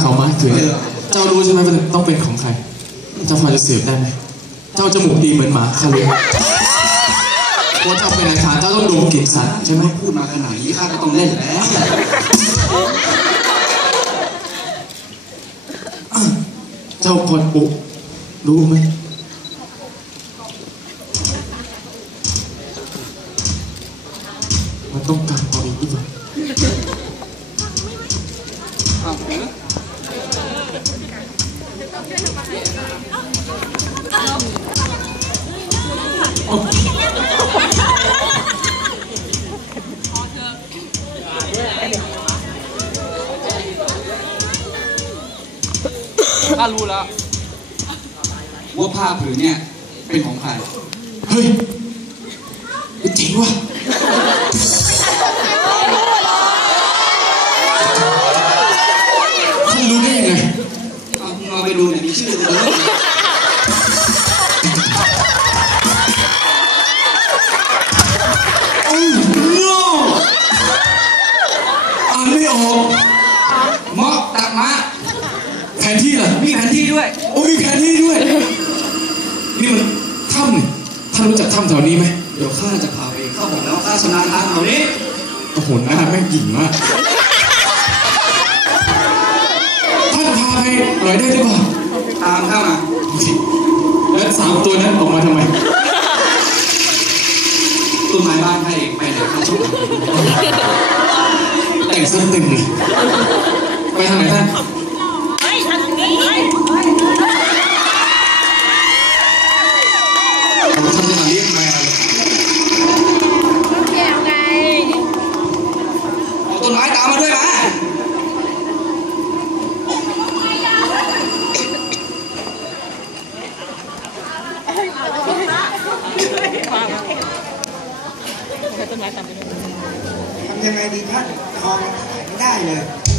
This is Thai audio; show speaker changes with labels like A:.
A: เขามาถือเจ้ารู้ใช่ไหมว่าต้องเป็นของใคร เจ้าพอจะสืบได้ไหมเจ้าจมูกดีเหมือนหมาคารุโค้ชเอาเป็นอาคารเจ้าต้องดมกลิ่นสัตว์ใช่ไหม
B: พูดมาขนาดนี้ข้าก็ต้องเล่นแล้ว
A: เจ้าพอปุรู้ไหมมันต้องการเอาอีกหรือเปล่าเอา
B: ข้ารู้แล้ว ว่าผ้าผืนเนี่ย เป็นของใคร
A: เฮ้ยจริงวะท่านรู้ได้ยังไง
B: เอามึงเอาไปดูเนี่ยมีชื่อเลย
A: โอ้ no อ่านไม่ออก
B: เหมาะตักมา
A: แผนที่ล่ะ
B: มีแผนที่ด้วย
A: โอ้มีแผนที่ด้วย นี่มันถ้ำนี่ท่านรู้จักถ้ำแถวนี้ไหม
B: เดี๋ยวข้าจะพาไปเองข้าบอกแล้วว่าข้าชำนาญทางแถวนี้
A: โอ้โหหน้าแม่งหยิ่งมาก ท่านพาไปหน่อยได้หรือเปล่า
B: ตามข้ามา
A: โอเคแล้วสามตัวนั้นออกมาทำไม
B: ต้นไม้บ้านข้าเองไปไหนข้าชอบทำ
A: แต่งเส้นตึงเลยไปทางไหนท่าน มา
B: ด้วยมา
C: ต้นไม้ตามไปด้วย
D: ทำยังไงดีท่านทองถ่ายไม่ได้เลย